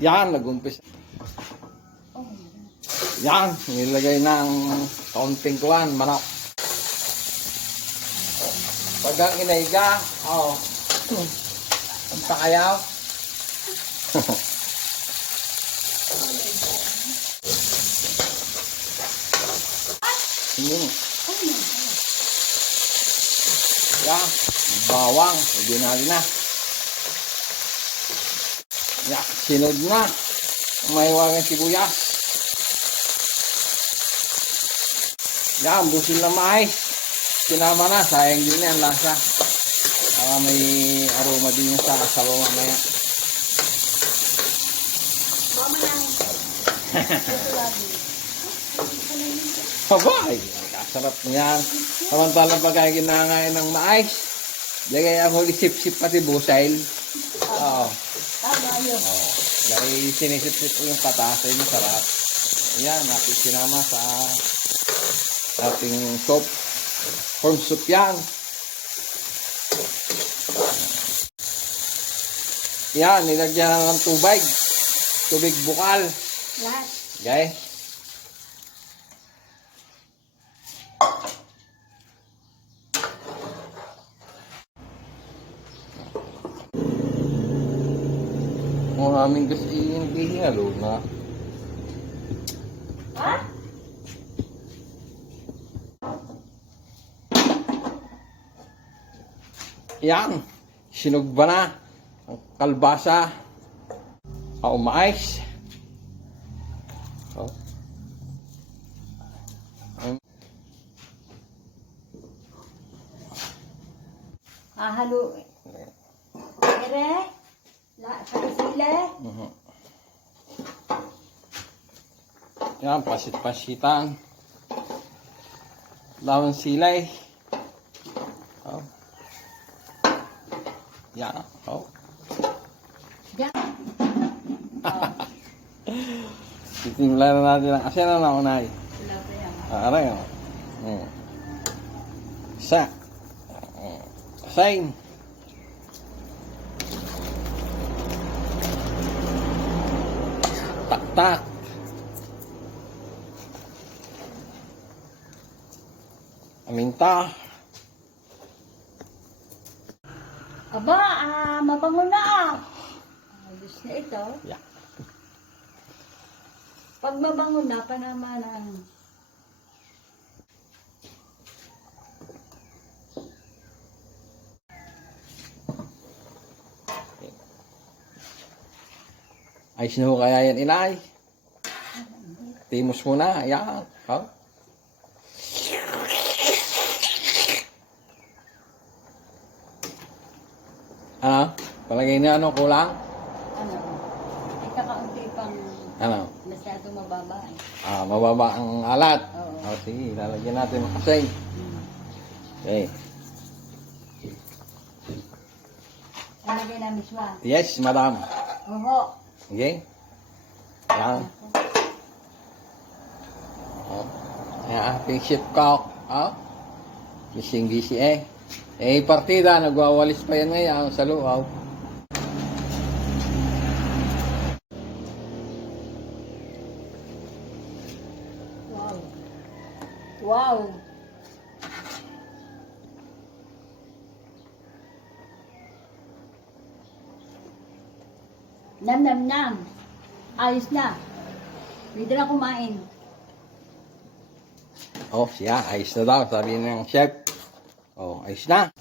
Yan, nag-umpisa. Yan, nilagay ng kaunting kuwan, manok. Pag ang inaiga, ang pakayaw. Yan, bawang, hindi natin na. Yan, sinod na. May wagang sibuyas. Yan, busil na mais. Sinama na, sayang din yan lasa. May aroma din yung sa sabaw mamaya. Abay, kasarap niyan. Samantalang pagka ginangain ng mais, lagay ang huli sip-sip pati busail. Oo. Dahil sinisip-sip ko yung patas, ay masarap. Ayan, natin sinama sa ating soup. Corn soup yan. Yan, nilagyan na ng tubig. Tubig bukal. Okay? Ang aming kasi hindi halo na. Ha? Yan, sinugba na ang kalbasa, mais. Halo. Ere, sile. Yan, pasit-pasitan. Lawan silay. Yan, Yan. Titimla na natin ang asin na unay. Wala pa yan. Aray, Isa. Asin. Tak-tak. Aminta. Aba, mabango na. Ayos na ito. Yeah. Pag mabango na, panama ng... Ayos na ho kaya yan, inay. Timos muna. Ayan. Ano? Palagay niya ano, kulang? Ano? Ay, kakaunti pang... Ano? Masyado mababa eh. Mababa ang alat. Oo. Sige, lalagyan natin ng asin. Okay. Alagay na miswa. Yes, madam. Oo. Okay? Yan. Yan, ating ship cock. Gising-gisi eh. Partida, nagwawalis pa yan ngayon sa luaw. Wow. Wow. Nam nam nam. Ayos na. Pwede na kumain. Siya, ayos na daw, sabi ng chef. Ayos na.